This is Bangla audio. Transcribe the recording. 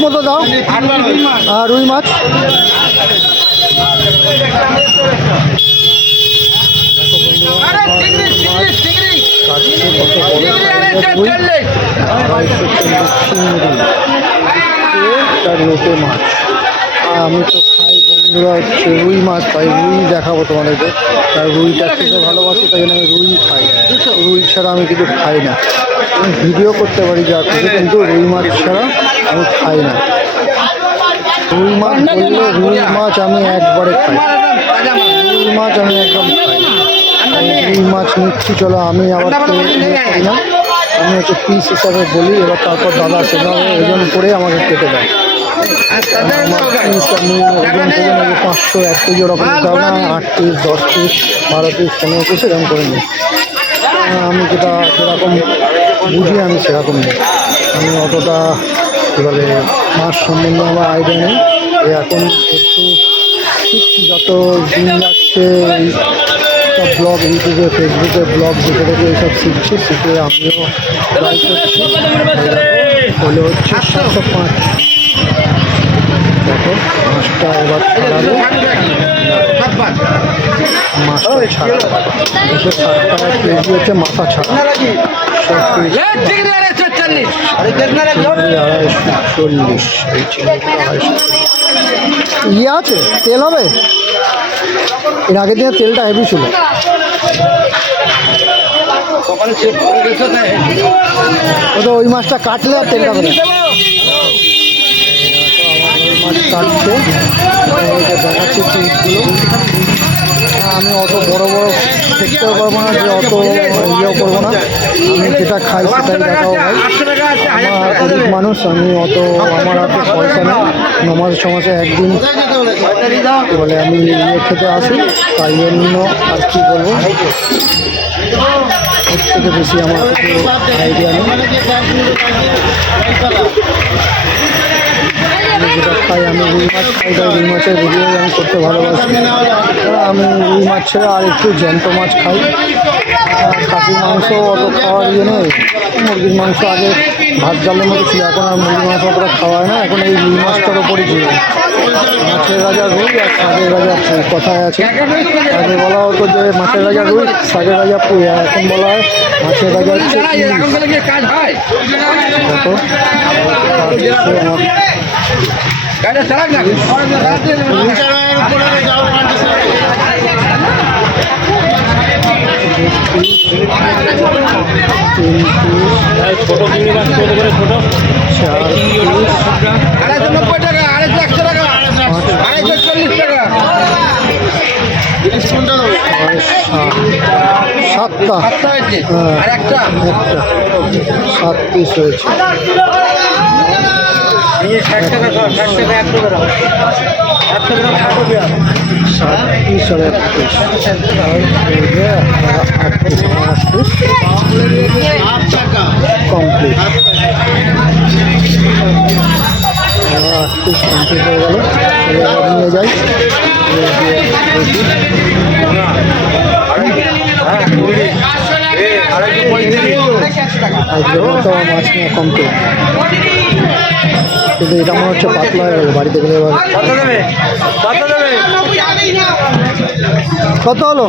মতো দাও। আর রুই মাছ লোটে মাছ। আমি তো খাই বন্ধুরা হচ্ছে রুই মাছ খাই, রুই দেখাবো তোমাদেরকে। আর রুইটা খেতে ভালোবাসি, তাই জন্য আমি রুই খাই। রুই ছাড়া আমি কিছু খাই না। আমি ভিডিও করতে পারি যা খুশি, কিন্তু রুই মাছ ছাড়া আমি খাই না। রুই মাছ বললে রুই মাছ আমি একবারে খাই, রুই মাছ আমি একদম খাই। রুই মাছ নিচ্ছি, চলো আমি আবার করি না, আমি হচ্ছে পিস হিসাবে বলি। এবার তারপর দাদা সেভাবে ওজন করে আমাকে কেটে দেয়। আমার পিস আমি ওজন করে নেবো 500 1 কেজি ওরকম নিতে হবে না, 8 পিস 10 পিস 12 পিস 15 পিস এরকম করে নিই। আমি যেরকম বুঝি আমি সেরকম নিই। আমি অতটা কী বলে মাছ সম্বন্ধে আমার আইডিয়া নেই। এখন একটু শিখছি, যত দিন যাচ্ছে সব ব্লগ ইউটিউবে ফেসবুকে ব্লগ দেখে দেখে এইসব শিখছি, শিখে আমিও ট্রাই করছি। হলে হচ্ছে 705 দেখো মাছটা এবার ছাড়াবো। মাছটা ছাড়াবো 260 টাকা কেজি হচ্ছে মাথা ছাড়া, 240 এই চিংড়িটা 250। ইয়ে আছে তেল হবে, এর আগের দিনে তেলটা হেভি ছিল। ওই মাছটা কাটলে আর তেলটা হবে। মাছ কাটছে, দেখাচ্ছে পিসগুলো। আমি অত বড় বড় দেখতেও পারবো না, যে অত ইয়েও করবো না। আমি যেটা খাই সেটাই দেখাও ভাই। আমার গরিব মানুষ, আমি অত আমার হাতে পয়সা নেই। সমাজে একদিন বলে আমি ইয়ে খেতে আসি, তাই জন্য আর কি বলবো, এর থেকে বেশি আমার কিছু আইডিয়া নেই। আমি যেটা খাই, আমি রুই মাছ খাই, তাই রুই মাছের ভিডিও আমি করতে ভালোবাসি। আমি রুই মাছ ছেড়ে আর একটু জ্যান্ত মাছ খাই। খাসির মাংস অত খাওয়ার ইয়ে নেই। মুরগির মাংস আগে ভাত ডালের মতো ছিল, এখন আর মুরগির মাংস অতটা খাওয়ায় না। এখন এই রুই মাছটার ওপরই ছিল। মাছের রাজা রুই আর শাকের রাজা পুঁই কথায় আছে। আগে বলা হতো যে মাছের রাজা রুই, শাকের রাজা পুঁই, আর এখন বলা হয় মাছের রাজা হচ্ছে ছোটো চিংড়ি মাছ ছোটো করে ছোটো 290 টাকা, 250 টাকা, 240 টাকা। 7টা, আর একটা 7 পিস হয়েছে। 7 পিস আর 1 piece, 8 piece complete. 8 piece complete হয়ে গেল। নিয়ে যাই, মাছ নিয়ে কমপ্লিট। কিন্তু এটা মনে হচ্ছে পাতলা হয়ে গেল, বাড়িতে গেলে এবার কত হলো।